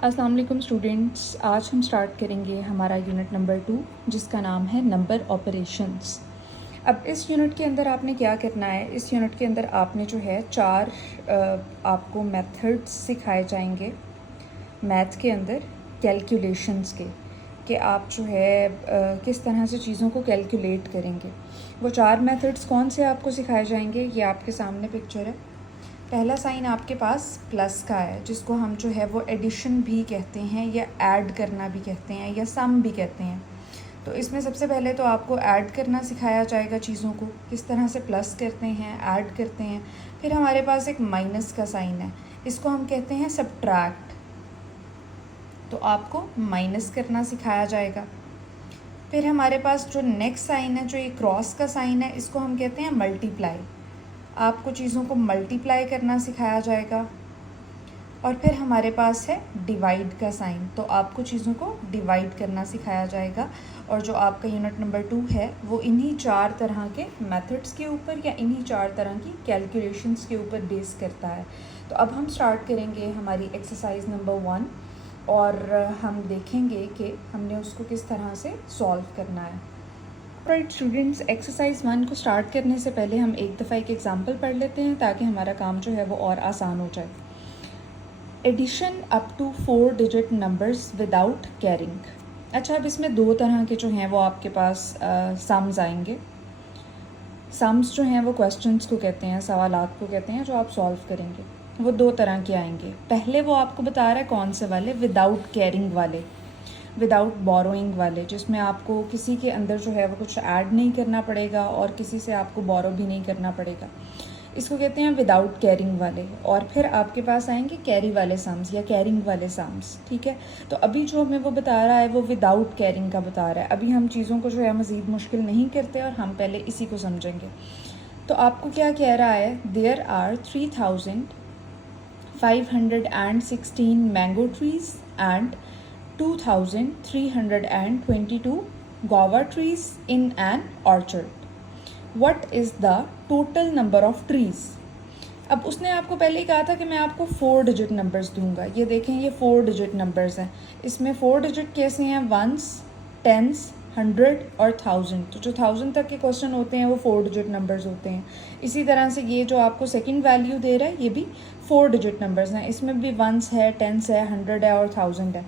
अस्सलाम वालेकुम स्टूडेंट्स, आज हम स्टार्ट करेंगे हमारा यूनिट नंबर 2 जिसका नाम है नंबर ऑपरेशंस। अब इस यूनिट के अंदर आपने क्या करना है, इस यूनिट के अंदर आपने जो है चार आपको मेथड्स सिखाए जाएंगे मैथ के अंदर कैलकुलेशंस के, कि आप जो है किस तरह से चीज़ों को कैलकुलेट करेंगे। वो चार मेथड्स कौन से आपको सिखाए जाएंगे, ये आपके सामने पिक्चर है। पहला साइन आपके पास प्लस का है, जिसको हम जो है वो एडिशन भी कहते हैं या ऐड करना भी कहते हैं या सम भी कहते हैं। तो इसमें सबसे पहले तो आपको ऐड करना सिखाया जाएगा, चीज़ों को किस तरह से प्लस करते हैं, ऐड करते हैं। फिर हमारे पास एक माइनस का साइन है, इसको हम कहते हैं सब्ट्रैक्ट, तो आपको माइनस करना सिखाया जाएगा। फिर हमारे पास जो नेक्स्ट साइन है, जो ये क्रॉस का साइन है, इसको हम कहते हैं मल्टीप्लाई, आपको चीज़ों को मल्टीप्लाई करना सिखाया जाएगा। और फिर हमारे पास है डिवाइड का साइन, तो आपको चीज़ों को डिवाइड करना सिखाया जाएगा। और जो आपका यूनिट नंबर 2 है वो इन्हीं चार तरह के मेथड्स के ऊपर या इन्हीं चार तरह की कैलकुलेशंस के ऊपर बेस करता है। तो अब हम स्टार्ट करेंगे हमारी एक्सरसाइज नंबर 1 और हम देखेंगे कि हमने उसको किस तरह से सॉल्व करना है। राइट स्टूडेंट्स, एक्सरसाइज 1 को स्टार्ट करने से पहले हम एक दफ़ा एक एग्जांपल पढ़ लेते हैं ताकि हमारा काम जो है वो और आसान हो जाए। Addition up to 4 digit numbers without carrying. अच्छा, अब इसमें दो तरह के जो हैं वो आपके पास सम्स आएंगे। सम्स जो हैं वो क्वेश्चंस को कहते हैं, सवालात को कहते हैं जो आप सॉल्व करेंगे। वो दो तरह के आएंगे। पहले वो आपको बता रहा है कौन से वाले, विदाउट कैरिंग वाले, विदाउट बोरोइंग वाले, जिसमें आपको किसी के अंदर जो है वो कुछ ऐड नहीं करना पड़ेगा और किसी से आपको बोरो भी नहीं करना पड़ेगा। इसको कहते हैं विदाउट कैरिंग वाले। और फिर आपके पास आएंगे कैरी वाले सम्स या कैरिंग वाले सम्स, ठीक है। तो अभी जो हमें वो बता रहा है वो विदाउट कैरिंग का बता रहा है। अभी हम चीज़ों को जो है मज़ीद मुश्किल नहीं करते और हम पहले इसी को समझेंगे। तो आपको क्या कह रहा है, there are 3516 mango trees and 2322 guava trees in an orchard. What is the total number of trees? अब उसने आपको पहले ही कहा था कि मैं आपको 4 डिजिट नंबर्स दूंगा। ये देखें, ये 4 डिजिट नंबर्स हैं। इसमें 4 डिजिट कैसे हैं, वंस, टेंस, 100 और 1000। तो जो 1000 तक के क्वेश्चन होते हैं वो 4 डिजिट नंबर्स होते हैं। इसी तरह से ये जो आपको सेकंड वैल्यू दे रहा है ये भी 4 डिजिट नंबर्स हैं। इसमें भी वंस है, टेंस है, 100 है और 1000 है।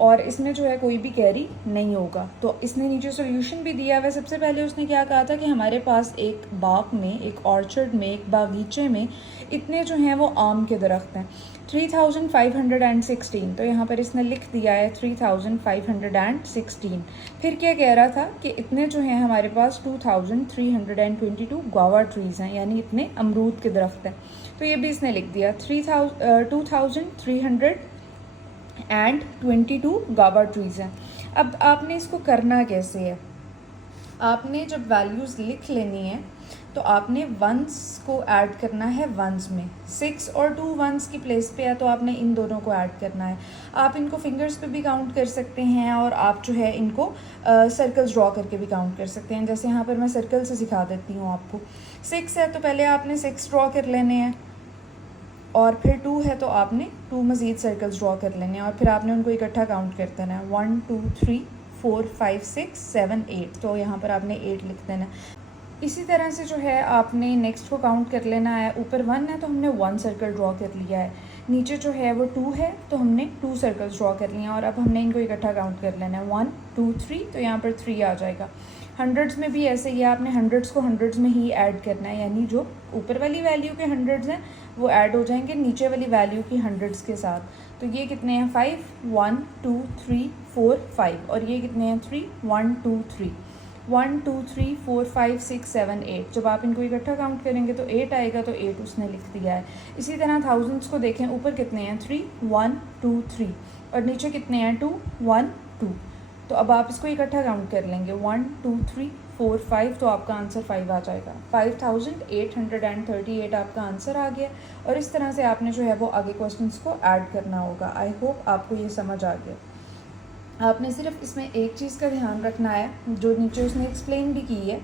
और इसमें जो है कोई भी कैरी नहीं होगा। तो इसने नीचे सॉल्यूशन भी दिया हुआ है। सबसे पहले उसने क्या कहा था कि हमारे पास एक बाग में, एक ऑर्चर्ड में, एक बागीचे में इतने जो हैं वो आम के दरख्त हैं, 3516। तो यहाँ पर इसने लिख दिया है 3516। फिर क्या कह रहा था कि इतने जो हैं हमारे पास 2322 guava ट्रीज़ हैं, यानी इतने अमरूद के दरख्त हैं। तो ये भी इसने लिख दिया 2322 guava ट्रीज़ हैं। अब आपने इसको करना कैसे है, आपने जब वैल्यूज़ लिख लेनी है तो आपने वंस को ऐड करना है वंस में। 6 और 2 वंस की प्लेस पे है तो आपने इन दोनों को ऐड करना है। आप इनको फिंगर्स पे भी काउंट कर सकते हैं और आप जो है इनको सर्कल्स ड्रॉ करके भी काउंट कर सकते हैं। जैसे यहाँ पर मैं सर्कल से सिखा देती हूँ आपको। 6 है तो पहले आपने 6 ड्रॉ कर लेने हैं, और फिर 2 है तो आपने 2 मज़ीद सर्कल्स ड्रॉ कर लेने हैं और फिर आपने उनको इकट्ठा काउंट कर देना है। 1 2 3 4 5 6 7 8। तो यहाँ पर आपने 8 लिख देना है। इसी तरह से जो है आपने नेक्स्ट को काउंट कर लेना है। ऊपर 1 है तो हमने 1 सर्कल ड्रॉ कर लिया है, नीचे जो है वो 2 है तो हमने 2 सर्कल्स ड्रॉ कर लिए हैं और अब हमने इनको इकट्ठा काउंट कर लेना है। 1 2 3, तो यहाँ पर 3 आ जाएगा। हंड्रेड्स में भी ऐसे ही है, आपने हंड्रेड्स को हंड्रेड्स में ही ऐड करना है, यानी जो ऊपर वाली वैल्यू के हंड्रेड्स हैं वो ऐड हो जाएंगे नीचे वाली वैल्यू की हंड्रेड्स के साथ। तो ये कितने हैं, 5 1 2 3 4 5, और ये कितने हैं 3 1 2 3 1 2 3 4 5 6 7 8। जब आप इनको इकट्ठा काउंट करेंगे तो 8 आएगा, तो 8 उसने लिख दिया है। इसी तरह थाउजेंड्स को देखें, ऊपर कितने हैं 3 1 2 3 और नीचे कितने हैं 2 1 2। तो अब आप इसको इकट्ठा काउंट कर लेंगे 1 2 3 4 5, तो आपका आंसर 5 आ जाएगा। 5838 आपका आंसर आ गया। और इस तरह से आपने जो है वो आगे क्वेश्चंस को ऐड करना होगा। आई होप आपको ये समझ आ गया। आपने सिर्फ इसमें एक चीज़ का ध्यान रखना है जो नीचे उसने एक्सप्लेन भी की है।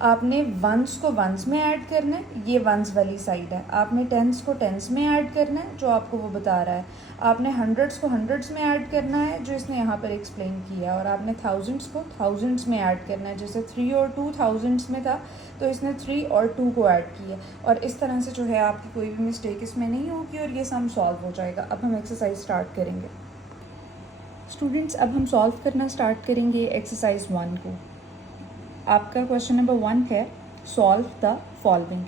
आपने वंस को वंस में ऐड करना है, ये वंस वाली साइड है। आपने टेंस को टेंस में ऐड करना है, जो आपको वो बता रहा है। आपने हंड्रेड्स को हंड्रेड्स में ऐड करना है, जो इसने यहाँ पर एक्सप्लेन किया, और आपने थाउजेंड्स को थाउजेंड्स में ऐड करना है। जैसे 3 और 2 थाउजेंड्स में था, तो इसने 3 और 2 को ऐड किया, और इस तरह से जो है आपकी कोई भी मिस्टेक इसमें नहीं होगी और ये सम सॉल्व हो जाएगा। अब हम एक्सरसाइज स्टार्ट करेंगे स्टूडेंट्स। अब हम सॉल्व करना स्टार्ट करेंगे एक्सरसाइज 1 को। आपका क्वेश्चन नंबर 1 है सॉल्व द फॉलोइंग।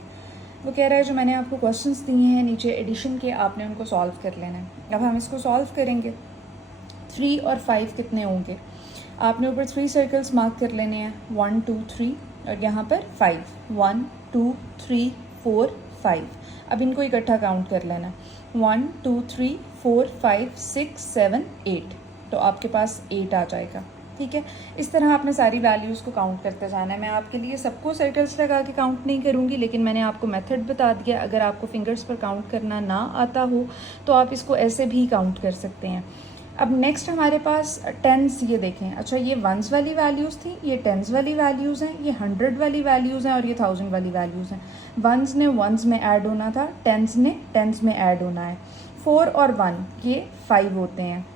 वो कह रहा है जो मैंने आपको क्वेश्चंस दिए हैं नीचे एडिशन के, आपने उनको सॉल्व कर लेना है। अब हम इसको सॉल्व करेंगे। 3 और 5 कितने होंगे? आपने ऊपर 3 सर्कल्स मार्क कर लेने हैं, 1 2 3, और यहाँ पर 5, 1 2 3 4 5। अब इनको इकट्ठा काउंट कर लेना है, 1 2 3 4 5 6 7 8, तो आपके पास 8 आ जाएगा। ठीक है, इस तरह आपने सारी वैल्यूज़ को काउंट करते जाना है। मैं आपके लिए सबको सर्कल्स लगा के काउंट नहीं करूँगी, लेकिन मैंने आपको मेथड बता दिया। अगर आपको फिंगर्स पर काउंट करना ना आता हो तो आप इसको ऐसे भी काउंट कर सकते हैं। अब नेक्स्ट हमारे पास टेंस, ये देखें। अच्छा, ये वंस वाली वैल्यूज़ थी, ये टेंस वाली वैल्यूज़ हैं, ये 100 वाली वैल्यूज़ हैं, और ये 1000 वाली वैल्यूज़ हैं। वंस ने वंस में ऐड होना था, टेंस ने टेंस में ऐड होना है। 4 और 1 ये 5 होते हैं,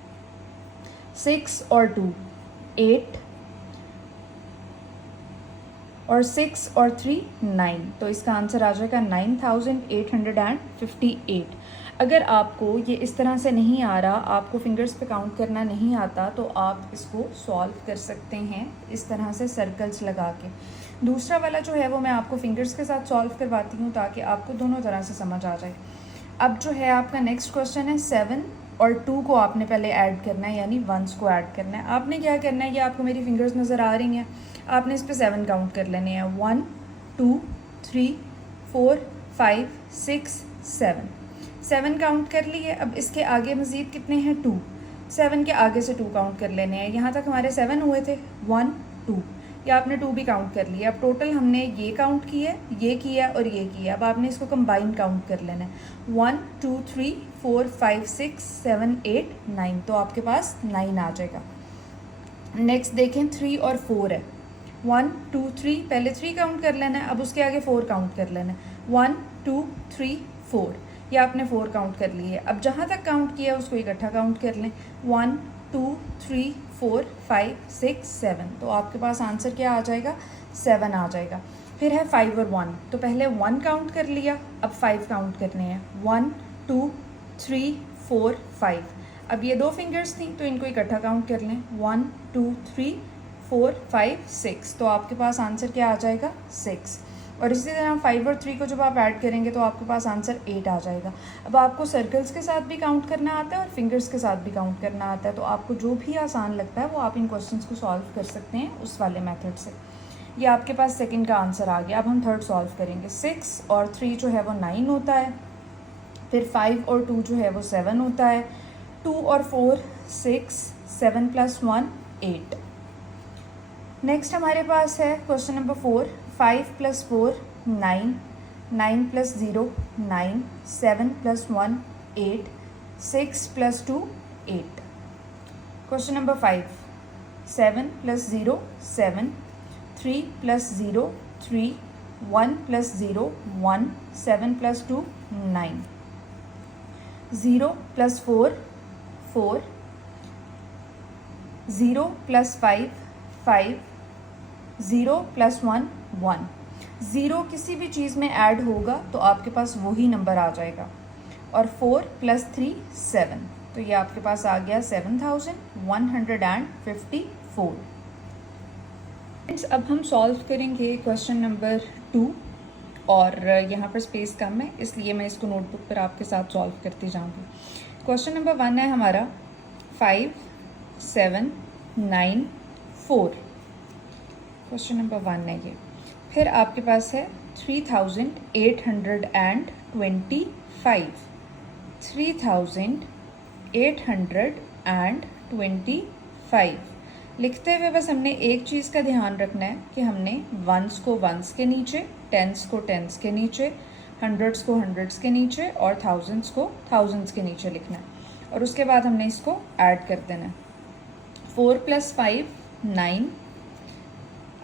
6 और 2 8, और 6 और 3 9, तो इसका आंसर आ जाएगा 9858। अगर आपको ये इस तरह से नहीं आ रहा, आपको फिंगर्स पे काउंट करना नहीं आता, तो आप इसको सॉल्व कर सकते हैं इस तरह से सर्कल्स लगा के। दूसरा वाला जो है वो मैं आपको फिंगर्स के साथ सॉल्व करवाती हूँ ताकि आपको दोनों तरह से समझ आ जाए। अब जो है आपका नेक्स्ट क्वेश्चन है 7 और 2 को आपने पहले ऐड करना है, यानी वंस को ऐड करना है। आपने क्या करना है, ये आपको मेरी फिंगर्स नज़र आ रही हैं, आपने इस पे 7 काउंट कर लेने हैं, 1 2 3 4 5 6 7 काउंट कर लिए। अब इसके आगे मज़ीद कितने हैं, 2। 7 के आगे से 2 काउंट कर लेने हैं। यहाँ तक हमारे 7 हुए थे, 1 2, या आपने 2 भी काउंट कर लिया। अब टोटल हमने ये काउंट किया, ये किया और ये किया। अब आपने इसको कंबाइन काउंट कर लेना है, 1 2 3 4 5 6 7 8 9, तो आपके पास 9 आ जाएगा। नेक्स्ट देखें 3 और 4 है, 1 2 3, पहले 3 काउंट कर लेना है, अब उसके आगे 4 काउंट कर लेना है, 1 2 3 4, या आपने 4 काउंट कर लिए। अब जहाँ तक काउंट किया उसको इकट्ठा काउंट कर लें, 1 2 3 4 5 6 7, तो आपके पास आंसर क्या आ जाएगा, 7 आ जाएगा। फिर है 5 और 1, तो पहले 1 काउंट कर लिया, अब 5 काउंट करने हैं, 1 2 3 4 5। अब ये 2 फिंगर्स थी तो इनको इकट्ठा काउंट कर लें, 1 2 3 4 5 6, तो आपके पास आंसर क्या आ जाएगा, 6। और इसी तरह 5 और 3 को जब आप ऐड करेंगे तो आपके पास आंसर 8 आ जाएगा। अब आपको सर्कल्स के साथ भी काउंट करना आता है और फिंगर्स के साथ भी काउंट करना आता है, तो आपको जो भी आसान लगता है वो आप इन क्वेश्चंस को सॉल्व कर सकते हैं उस वाले मेथड से। ये आपके पास सेकंड का आंसर आ गया। अब हम थर्ड सॉल्व करेंगे। 6 और 3 जो है वो 9 होता है, फिर 5 और 2 जो है वो 7 होता है, 2 और 4 6, 7 + 1 8। नेक्स्ट हमारे पास है क्वेश्चन नंबर 4, 5 + 4 9, 9 + 0 9, 7 + 1 8, 6 + 2 8। Question number 5, 7 + 0 7, 3 + 0 3, 1 + 0 1, 7 + 2 9, 0 + 4 4, 0 + 5 5, 0 + 1 1। 0 किसी भी चीज़ में ऐड होगा तो आपके पास वही नंबर आ जाएगा, और 4 + 3 7, तो ये आपके पास आ गया 7154। अब हम सॉल्व करेंगे क्वेश्चन नंबर 2, और यहाँ पर स्पेस कम है इसलिए मैं इसको नोटबुक पर आपके साथ सॉल्व करती जाऊँगी। क्वेश्चन नंबर 1 है हमारा 5 7 9 4। क्वेश्चन नंबर 1 है ये। फिर आपके पास है 3825, 3825। लिखते हुए बस हमने एक चीज़ का ध्यान रखना है कि हमने वंस को वंस के नीचे, टेंस को टेंस के नीचे, हंड्रेड्स को हंड्रेड्स के नीचे और थाउजेंड्स को थाउजेंड्स के नीचे लिखना है, और उसके बाद हमने इसको ऐड कर देना है। 4 + 5 9,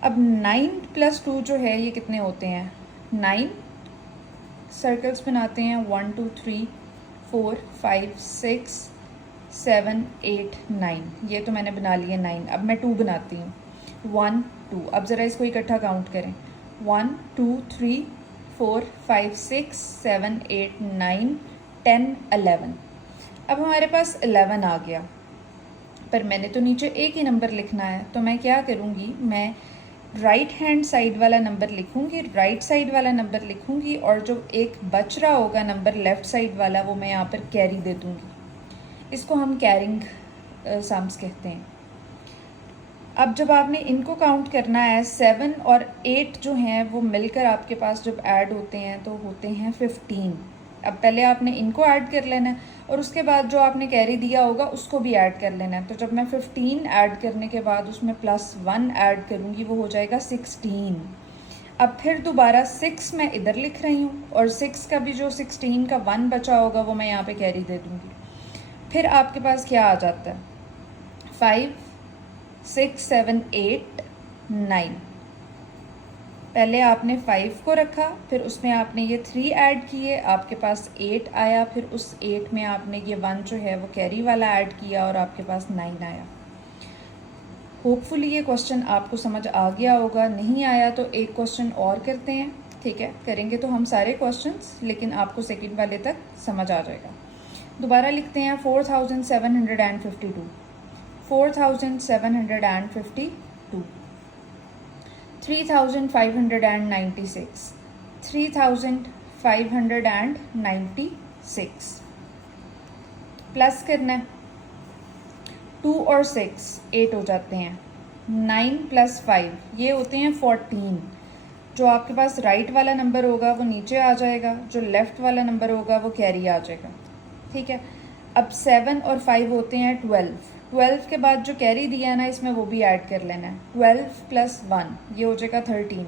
अब 9 + 2 जो है ये कितने होते हैं, 9 सर्कल्स बनाते हैं, 1 2 3 4 5 6 7 8 9, ये तो मैंने बना लिए 9। अब मैं 2 बनाती हूँ, 1 2। अब ज़रा इसको इकट्ठा काउंट करें, 1 2 3 4 5 6 7 8 9 10 11। अब हमारे पास 11 आ गया, पर मैंने तो नीचे एक ही नंबर लिखना है, तो मैं क्या करूँगी, मैं राइट हैंड साइड वाला नंबर लिखूँगी, राइट साइड वाला नंबर लिखूँगी, और जो एक बच रहा होगा नंबर लेफ़्ट साइड वाला वो मैं यहाँ पर कैरी दे दूँगी। इसको हम कैरिंग सम्स कहते हैं। अब जब आपने इनको काउंट करना है, 7 और 8 जो हैं वो मिलकर आपके पास जब ऐड होते हैं तो होते हैं 15। अब पहले आपने इनको ऐड कर लेना है और उसके बाद जो आपने कैरी दिया होगा उसको भी ऐड कर लेना है। तो जब मैं 15 ऐड करने के बाद उसमें +1 ऐड करूँगी वो हो जाएगा 16। अब फिर दोबारा 6 मैं इधर लिख रही हूँ और 6 का भी जो 16 का 1 बचा होगा वो मैं यहाँ पे कैरी दे दूँगी। फिर आपके पास क्या आ जाता है, 5 6 7 8 9। पहले आपने 5 को रखा, फिर उसमें आपने ये 3 ऐड किए, आपके पास 8 आया, फिर उस 8 में आपने ये 1 जो है वो कैरी वाला ऐड किया और आपके पास 9 आया। होपफुली ये क्वेश्चन आपको समझ आ गया होगा, नहीं आया तो एक क्वेश्चन और करते हैं, ठीक है, करेंगे तो हम सारे क्वेश्चंस, लेकिन आपको सेकंड वाले तक समझ आ जाएगा। दोबारा लिखते हैं 4752, 4752, 3596, 3596 प्लस करना है, 2 और 6 8 हो जाते हैं, 9 + 5 ये होते हैं 14। जो आपके पास राइट वाला नंबर होगा वो नीचे आ जाएगा, जो लेफ़्ट वाला नंबर होगा वो कैरी आ जाएगा, ठीक है। अब 7 और 5 होते हैं 12। 12 के बाद जो कैरी दिया है ना इसमें वो भी ऐड कर लेना है, 12 + 1 ये हो जाएगा 13।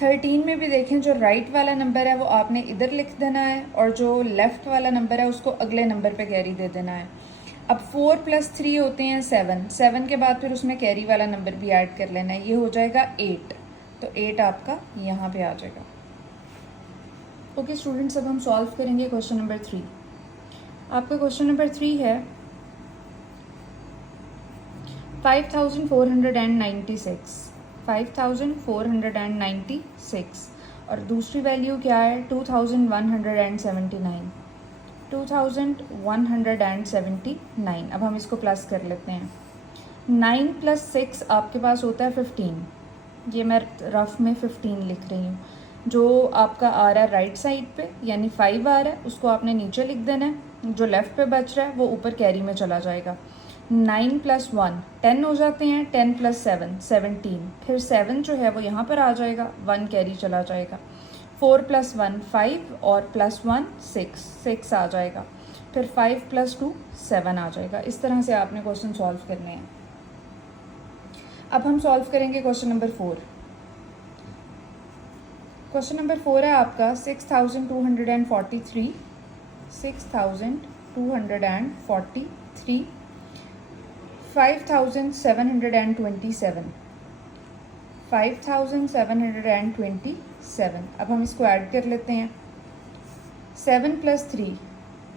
13 में भी देखें जो राइट वाला नंबर है वो आपने इधर लिख देना है और जो लेफ़्ट वाला नंबर है उसको अगले नंबर पे कैरी दे देना है। अब 4 + 3 होते हैं 7। 7 के बाद फिर उसमें कैरी वाला नंबर भी ऐड कर लेना है, ये हो जाएगा 8। तो 8 आपका यहाँ पे आ जाएगा। ओके स्टूडेंट्स, अब हम सॉल्व करेंगे क्वेश्चन नंबर 3। आपका क्वेश्चन नंबर 3 है 5496, 5496 और दूसरी वैल्यू क्या है 2179, 2179। अब हम इसको प्लस कर लेते हैं। 9 + 6 आपके पास होता है 15, ये मैं रफ में 15 लिख रही हूँ। जो आपका आ रहा है राइट साइड पे यानी 5 आ रहा है उसको आपने नीचे लिख देना है, जो लेफ़्ट पे बच रहा है वो ऊपर कैरी में चला जाएगा। 9 + 1 10 हो जाते हैं, 10 + 7 17, फिर 7 जो है वो यहाँ पर आ जाएगा, 1 कैरी चला जाएगा। 4 + 1 5 और +1 6 आ जाएगा, फिर 5 + 2 7 आ जाएगा। इस तरह से आपने क्वेश्चन सॉल्व करने हैं। अब हम सॉल्व करेंगे क्वेश्चन नंबर 4। क्वेश्चन नंबर 4 है आपका 6243, 6243, 5727, 5727। अब हम इसको ऐड कर लेते हैं। 7 + 3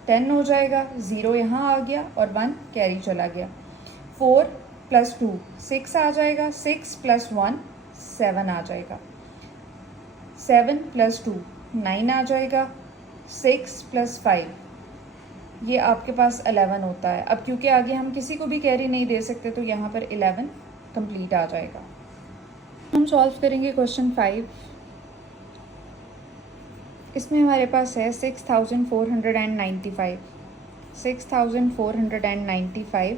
10 हो जाएगा, 0 यहाँ आ गया और 1 कैरी चला गया। 4 + 2 6 आ जाएगा, 6 + 1 7 आ जाएगा। 7 + 2 9 आ जाएगा, 6 + 5 ये आपके पास 11 होता है। अब क्योंकि आगे हम किसी को भी कैरी नहीं दे सकते तो यहाँ पर 11 कंप्लीट आ जाएगा। हम सॉल्व करेंगे क्वेश्चन 5। इसमें हमारे पास है 6495, 6495,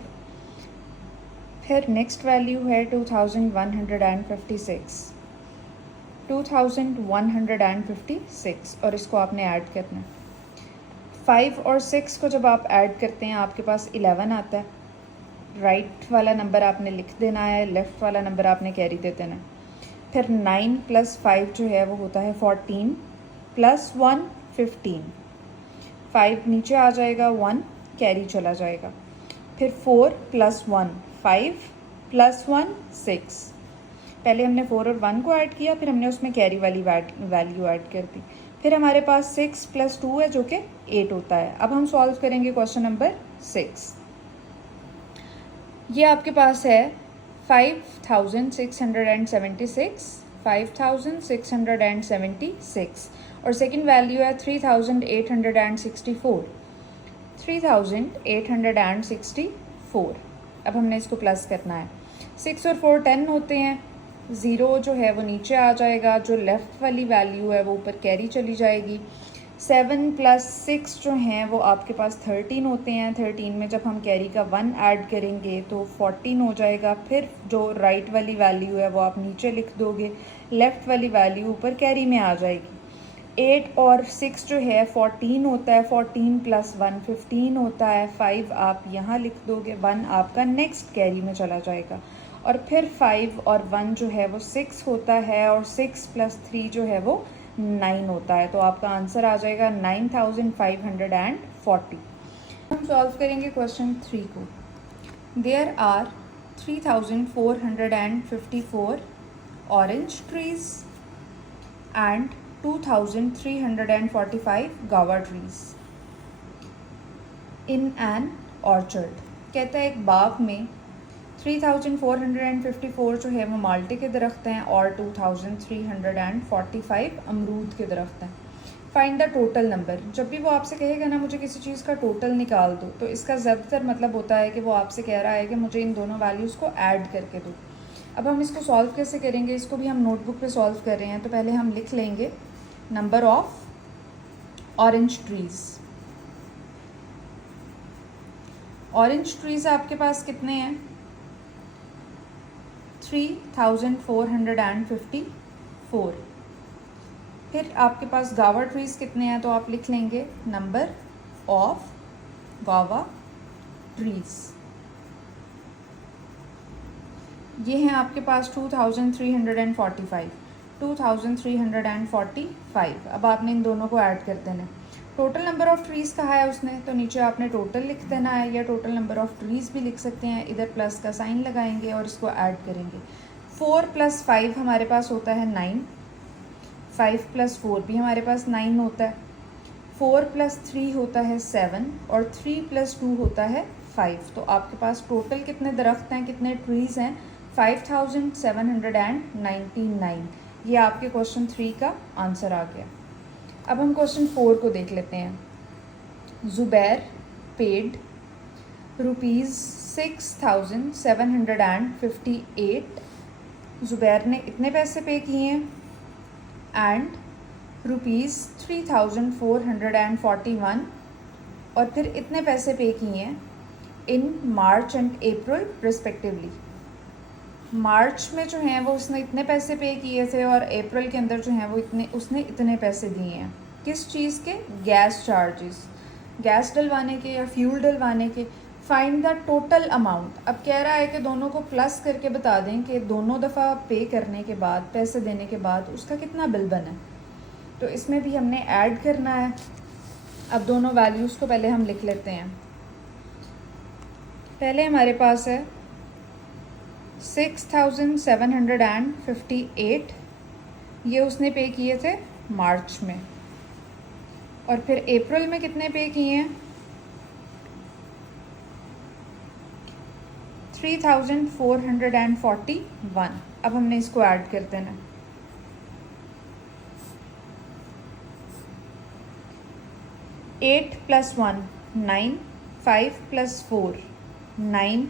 फिर नेक्स्ट वैल्यू है 2156, 2156 और इसको आपने ऐड करना है। 5 और 6 को जब आप ऐड करते हैं आपके पास 11 आता है। राइट वाला नंबर आपने लिख देना है, लेफ़्ट वाला नंबर आपने कैरी दे देना है। फिर 9 + 5 जो है वो होता है 14, +1 15, 5 नीचे आ जाएगा, 1 कैरी चला जाएगा। फिर 4 + 1 5 +1 6, पहले हमने 4 और 1 को ऐड किया, फिर हमने उसमें कैरी वाली वैल्यू ऐड कर दी। फिर हमारे पास 6 + 2 है जो कि 8 होता है। अब हम सॉल्व करेंगे क्वेश्चन नंबर 6। ये आपके पास है 5676 और सेकंड वैल्यू है 3864। अब हमने इसको प्लस करना है। 6 और 4 10 होते हैं, 0 जो है वो नीचे आ जाएगा, जो लेफ़्ट वाली वैल्यू है वो ऊपर कैरी चली जाएगी। 7 + 6 जो हैं वो आपके पास 13 होते हैं। 13 में जब हम कैरी का 1 ऐड करेंगे तो 14 हो जाएगा। फिर जो राइट वाली वैल्यू है वो आप नीचे लिख दोगे, लेफ़्ट वाली वैल्यू ऊपर कैरी में आ जाएगी। 8 और 6 जो है 14 होता है, 14 + 1 15 होता है। 5 आप यहाँ लिख दोगे, 1 आपका नेक्स्ट कैरी में चला जाएगा। और फिर 5 और 1 जो है वो 6 होता है और 6 + 3 जो है वो 9 होता है। तो आपका आंसर आ जाएगा 9540। हम सॉल्व करेंगे क्वेश्चन 3 को। There are 3454 orange trees and 2345 guava trees in an orchard। कहता है एक बाग में 3454 जो है वो माल्टे के दरख्त हैं और 2345 अमरूद के दरख्त हैं। Find the total number. जब भी वो आपसे कहेगा ना मुझे किसी चीज़ का टोटल निकाल दो, तो इसका ज़्यादातर मतलब होता है कि वो आपसे कह रहा है कि मुझे इन दोनों वैल्यूज़ को ऐड करके दो। अब हम इसको सॉल्व कैसे करेंगे, इसको भी हम नोटबुक पे सॉल्व कर रहे हैं। तो पहले हम लिख लेंगे number of orange trees. Orange trees आपके पास कितने हैं? 3454। फिर आपके पास गावा ट्रीज़ कितने हैं? तो आप लिख लेंगे नंबर ऑफ गावा ट्रीज़। ये हैं आपके पास 2345। अब आपने इन दोनों को ऐड कर देना। टोटल नंबर ऑफ़ ट्रीज़ कहा है उसने, तो नीचे आपने टोटल लिख देना है, या टोटल नंबर ऑफ़ ट्रीज़ भी लिख सकते हैं। इधर प्लस का साइन लगाएंगे और इसको ऐड करेंगे। 4 + 5 हमारे पास होता है 9, 5 + 4 भी हमारे पास 9 होता है, 4 + 3 होता है 7 और 3 + 2 होता है 5। तो आपके पास टोटल कितने दरख्त हैं, कितने ट्रीज़ हैं? 5799। ये आपके क्वेश्चन 3 का आंसर आ गया। अब हम क्वेश्चन 4 को देख लेते हैं। ज़ुबैर पेड ₹6758। ज़ुबैर ने इतने पैसे पे किए हैं एंड ₹3441 और फिर इतने पैसे पे किए हैं इन मार्च एंड अप्रैल रिस्पेक्टिवली। मार्च में जो हैं वो उसने इतने पैसे पे किए थे और अप्रैल के अंदर जो हैं वो उसने इतने पैसे दिए हैं। किस चीज़ के? गैस चार्जेस, गैस डलवाने के या फ्यूल डलवाने के। Find the total amount. अब कह रहा है कि दोनों को प्लस करके बता दें कि दोनों दफ़ा पे करने के बाद, पैसे देने के बाद उसका कितना बिल बना। तो इसमें भी हमने ऐड करना है। अब दोनों वैल्यूज़ को पहले हम लिख लेते हैं। पहले हमारे पास है 6758, ये उसने पे किए थे मार्च में। और फिर अप्रैल में कितने पे किए हैं? 3441। अब हमने इसको ऐड कर देना। एट + 1 9, 5 + 4 9,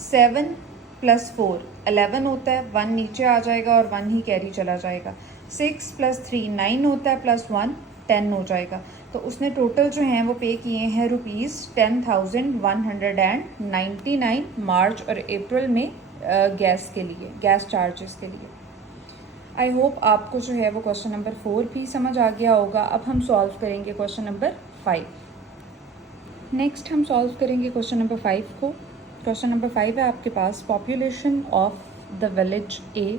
7 + 4 11 होता है, 1 नीचे आ जाएगा और 1 ही कैरी चला जाएगा। 6 + 3 9 होता है, +1 10 हो जाएगा। तो उसने टोटल जो हैं वो पे किए हैं ₹10,199 मार्च और अप्रैल में गैस के लिए, गैस चार्जेस के लिए। आई होप आपको जो है वो क्वेश्चन नंबर 4 भी समझ आ गया होगा। अब हम सॉल्व करेंगे क्वेश्चन नंबर 5। नेक्स्ट हम सॉल्व करेंगे क्वेश्चन नंबर 5 को। क्वेश्चन नंबर 5 है आपके पास, population of the village A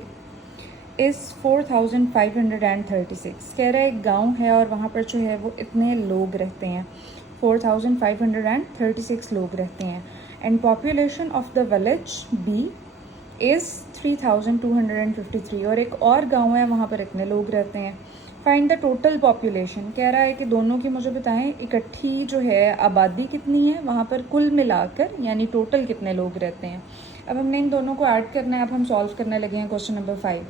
is 4536। कह रहा है एक गांव है और वहाँ पर जो है वो इतने लोग रहते हैं, 4536 लोग रहते हैं। And population of the village B is 3253 और एक और गांव है वहाँ पर इतने लोग रहते हैं। फाइंड द टोटल पॉपुलेशन, कह रहा है कि दोनों की मुझे बताएं इकट्ठी जो है आबादी कितनी है वहाँ पर कुल मिलाकर, यानी टोटल कितने लोग रहते हैं। अब हमने इन दोनों को ऐड करना है। अब हम सॉल्व करने लगे हैं क्वेश्चन नंबर 5।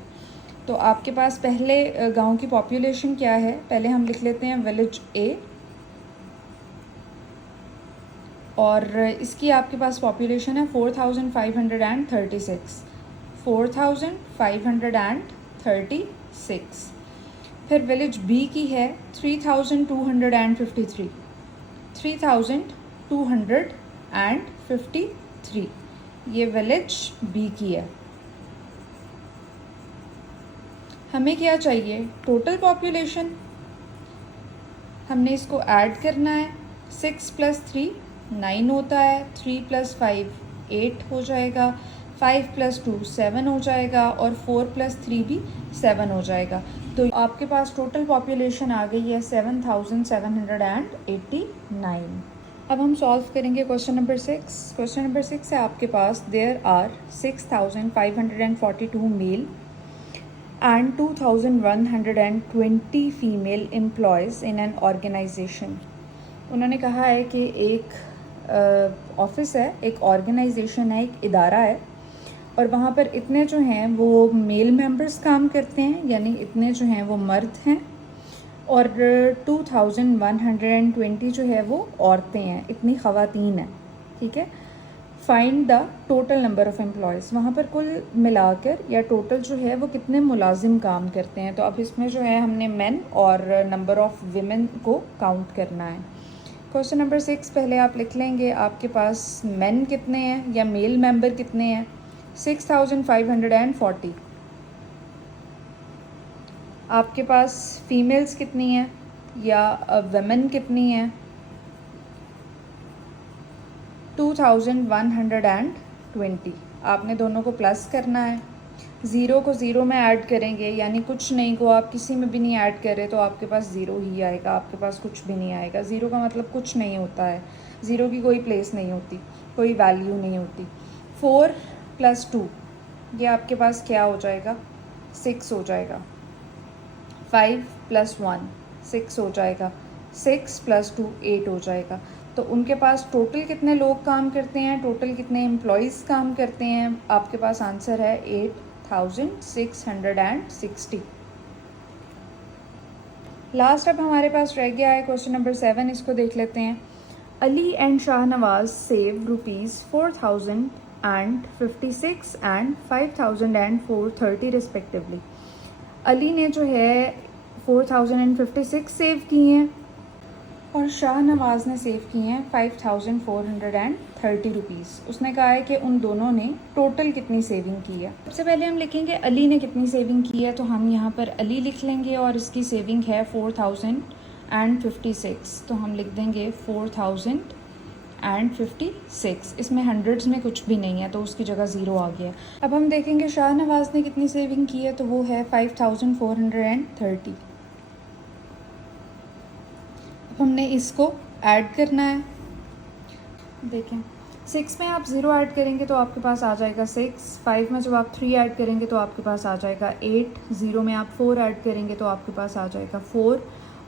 तो आपके पास पहले गांव की पॉपुलेशन क्या है, पहले हम लिख लेते हैं विलेज ए, और इसकी आपके पास पॉपुलेशन है 4536, 4536। फिर विलेज बी की है 3253, 3253, ये विलेज बी की है। हमें क्या चाहिए, टोटल पॉपुलेशन। हमने इसको ऐड करना है। 6 + 3 9 होता है, 3 + 5 8 हो जाएगा, 5 + 2 7 हो जाएगा, और 4 + 3 भी 7 हो जाएगा। तो आपके पास टोटल पॉपुलेशन आ गई है 7789। अब हम सॉल्व करेंगे क्वेश्चन नंबर 6। क्वेश्चन नंबर 6 है आपके पास, there are 6542 male and 2120 female employees in an organization. उन्होंने कहा है कि एक ऑफिस है, एक ऑर्गेनाइजेशन है, एक इदारा है, और वहाँ पर इतने जो हैं वो मेल मेंबर्स काम करते हैं, यानी इतने जो हैं वो मर्द हैं, और 2120 जो है वो औरतें हैं, इतनी ख़वातीन हैं, ठीक है। Find the total number of employees, वहाँ पर कुल मिलाकर या टोटल जो है वो कितने मुलाजिम काम करते हैं। तो अब इसमें जो है हमने मेन और नंबर ऑफ़ विमेन को काउंट करना है। क्वेश्चन नंबर 6 पहले आप लिख लेंगे, आपके पास मेन कितने हैं या मेल मेंबर कितने हैं, 6540। आपके पास फीमेल्स कितनी हैं या वमेन कितनी हैं, 2120। आपने दोनों को प्लस करना है। ज़ीरो को ज़ीरो में ऐड करेंगे, यानी कुछ नहीं को आप किसी में भी नहीं ऐड करें तो आपके पास ज़ीरो ही आएगा, आपके पास कुछ भी नहीं आएगा। ज़ीरो का मतलब कुछ नहीं होता है, ज़ीरो की कोई प्लेस नहीं होती, कोई वैल्यू नहीं होती। 4 + 2 ये आपके पास क्या हो जाएगा, 6 हो जाएगा। 5 + 1 6 हो जाएगा, 6 + 2 8 हो जाएगा। तो उनके पास टोटल कितने लोग काम करते हैं, टोटल कितने एम्प्लॉयज़ काम करते हैं, आपके पास आंसर है 8660। लास्ट अब हमारे पास रह गया है क्वेश्चन नंबर 7, इसको देख लेते हैं। Ali and Shahnawaz save ₹4056 and 5430 respectively. Ali ने जो है 4056 सेव किए हैं और शाहनवाज ने सेव किए हैं 5430 रुपीज़। उसने कहा है कि उन दोनों ने टोटल कितनी सेविंग की है। सबसे पहले हम लिखेंगे अली ने कितनी सेविंग की है, तो हम यहाँ पर अली लिख लेंगे और इसकी सेविंग है 4056, तो हम लिख देंगे 4056। इसमें हंड्रेड्स में कुछ भी नहीं है तो उसकी जगह ज़ीरो आ गया। अब हम देखेंगे शाहनवाज ने कितनी सेविंग की है, तो वो है 5430। हमने इसको ऐड करना है। देखें 6 में आप 0 ऐड करेंगे तो आपके पास आ जाएगा 6, 5 में जब आप 3 ऐड करेंगे तो आपके पास आ जाएगा 8, 0 में आप 4 ऐड करेंगे तो आपके पास आ जाएगा 4,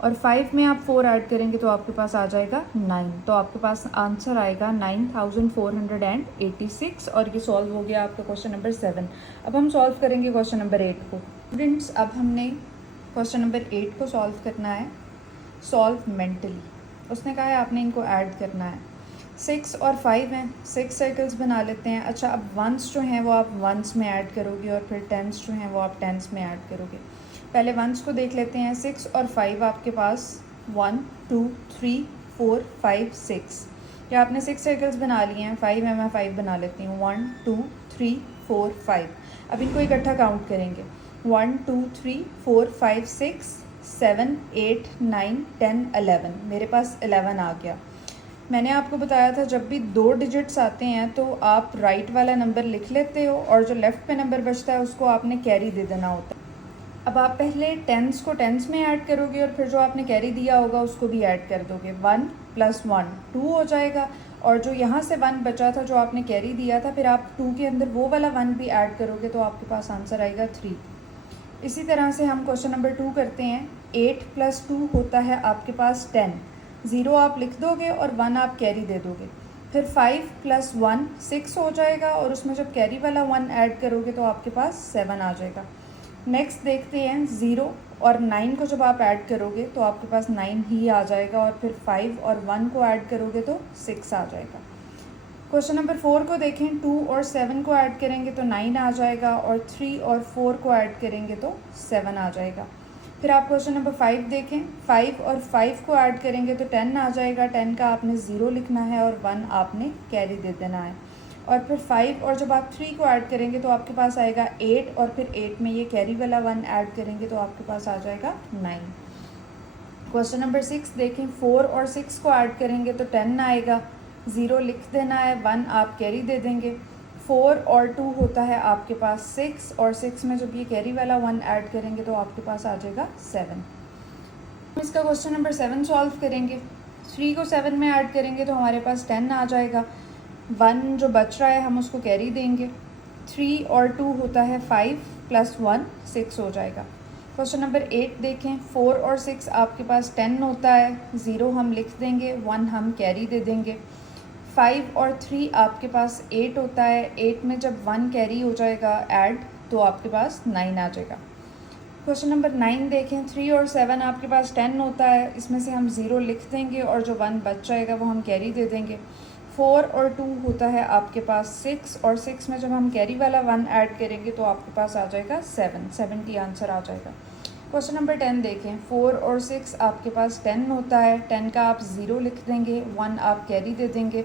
और 5 में आप 4 ऐड करेंगे तो आपके पास आ जाएगा 9। तो आपके पास आंसर आएगा 9486, और ये सॉल्व हो गया आपका क्वेश्चन नंबर 7। अब हम सॉल्व करेंगे क्वेश्चन नंबर 8 को। स्टूडेंट्स अब हमने क्वेश्चन नंबर 8 को सॉल्व करना है सॉल्व मेंटली। उसने कहा है आपने इनको ऐड करना है। 6 और 5 हैं, 6 सर्कल्स बना लेते हैं। अच्छा, अब वंस जो हैं वो आप वंस में ऐड करोगे और फिर टेंस जो हैं वो आप टेंस में ऐड करोगे। पहले वंस को देख लेते हैं। 6 और 5 आपके पास 1 2 3 4 5 6, या आपने 6 सर्कल्स बना लिए हैं। 5 में मैं 5 बना लेती हूँ। 1 2 3 4 5। अब इनको इकट्ठा काउंट करेंगे। 1 2 3 4 5 6 7 8 9 10 11। मेरे पास 11 आ गया। मैंने आपको बताया था जब भी 2 डिजिट्स आते हैं तो आप राइट वाला नंबर लिख लेते हो और जो लेफ़्ट पे नंबर बचता है उसको आपने कैरी दे देना होता है। अब आप पहले टेंस को टेंस में ऐड करोगे और फिर जो आपने कैरी दिया होगा उसको भी ऐड कर दोगे। 1 + 1 2 हो जाएगा, और जो यहाँ से 1 बचा था, जो आपने कैरी दिया था, फिर आप 2 के अंदर वो वाला 1 भी ऐड करोगे तो आपके पास आंसर आएगा 3। इसी तरह से हम क्वेश्चन नंबर 2 करते हैं। 8 + 2 होता है आपके पास 10। 0 आप लिख दोगे और 1 आप कैरी दे दोगे। फिर 5 + 1 6 हो जाएगा, और उसमें जब कैरी वाला 1 ऐड करोगे तो आपके पास 7 आ जाएगा। नेक्स्ट देखते हैं, 0 और 9 को जब आप ऐड करोगे तो आपके पास 9 ही आ जाएगा, और फिर 5 और 1 को ऐड करोगे तो 6 आ जाएगा। क्वेश्चन नंबर 4 को देखें। 2 और 7 को ऐड करेंगे तो 9 आ जाएगा, और 3 और 4 को ऐड करेंगे तो 7 आ जाएगा। फिर आप क्वेश्चन नंबर 5 देखें। 5 और 5 को ऐड करेंगे तो 10 आ जाएगा। 10 का आपने 0 लिखना है और 1 आपने कैरी दे देना है। और फिर 5 और जब आप 3 को ऐड करेंगे तो आपके पास आएगा 8, और फिर 8 में ये कैरी वाला 1 ऐड करेंगे तो आपके पास आ जाएगा 9। क्वेश्चन नंबर 6 देखें। 4 और 6 को ऐड करेंगे तो 10 आएगा। 0 लिख देना है, 1 आप कैरी दे देंगे। 4 और 2 होता है आपके पास 6, और 6 में जब ये कैरी वाला 1 ऐड करेंगे तो आपके पास आ जाएगा 7। हम इसका क्वेश्चन नंबर 7 सॉल्व करेंगे। 3 को 7 में ऐड करेंगे तो हमारे पास 10 आ जाएगा। 1 जो बच रहा है हम उसको कैरी देंगे। 3 और 2 होता है 5 + 1 6 हो जाएगा। क्वेश्चन नंबर 8 देखें। 4 और 6 आपके पास 10 होता है। 0 हम लिख देंगे, 1 हम कैरी दे देंगे। 5 और 3 आपके पास 8 होता है। 8 में जब 1 कैरी हो जाएगा ऐड तो आपके पास 9 आ जाएगा। क्वेश्चन नंबर 9 देखें। 3 और 7 आपके पास 10 होता है। इसमें से हम 0 लिख देंगे, और जो 1 बच जाएगा वो हम कैरी दे देंगे। 4 और 2 होता है आपके पास 6, और 6 में जब हम कैरी वाला 1 ऐड करेंगे तो आपके पास आ जाएगा 7। 70 आंसर आ जाएगा। क्वेश्चन नंबर 10 देखें। 4 और 6 आपके पास 10 होता है। 10 का आप 0 लिख देंगे, 1 आप कैरी दे देंगे।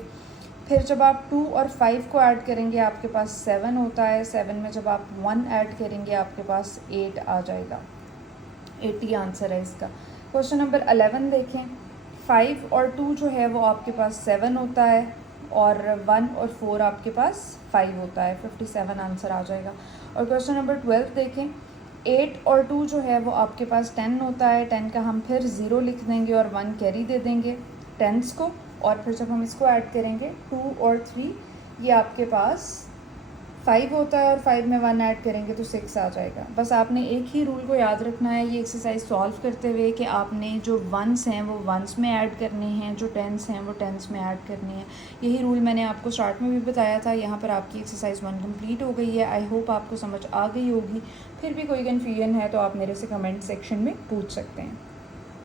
फिर जब आप 2 और 5 को ऐड करेंगे आपके पास 7 होता है। 7 में जब आप 1 ऐड करेंगे आपके पास 8 आ जाएगा। 80 आंसर है इसका। क्वेश्चन नंबर 11 देखें। 5 और 2 जो है वो आपके पास 7 होता है, और 1 और 4 आपके पास 5 होता है। 57 आंसर आ जाएगा। और क्वेश्चन नंबर 12 देखें। 8 और 2 जो है वो आपके पास 10 होता है। 10 का हम फिर 0 लिख देंगे और 1 कैरी दे देंगे टेंस को, और फिर जब हम इसको ऐड करेंगे 2 और 3, ये आपके पास 5 होता है, और 5 में 1 ऐड करेंगे तो 6 आ जाएगा। बस आपने एक ही रूल को याद रखना है ये एक्सरसाइज सॉल्व करते हुए, कि आपने जो 1s हैं वो 1s में ऐड करने हैं, जो 10s हैं वो 10s में ऐड करने हैं। यही रूल मैंने आपको स्टार्ट में भी बताया था। यहाँ पर आपकी एक्सरसाइज 1 कंप्लीट हो गई है। आई होप आपको समझ आ गई होगी। फिर भी कोई कन्फ्यूजन है तो आप मेरे से कमेंट सेक्शन में पूछ सकते हैं।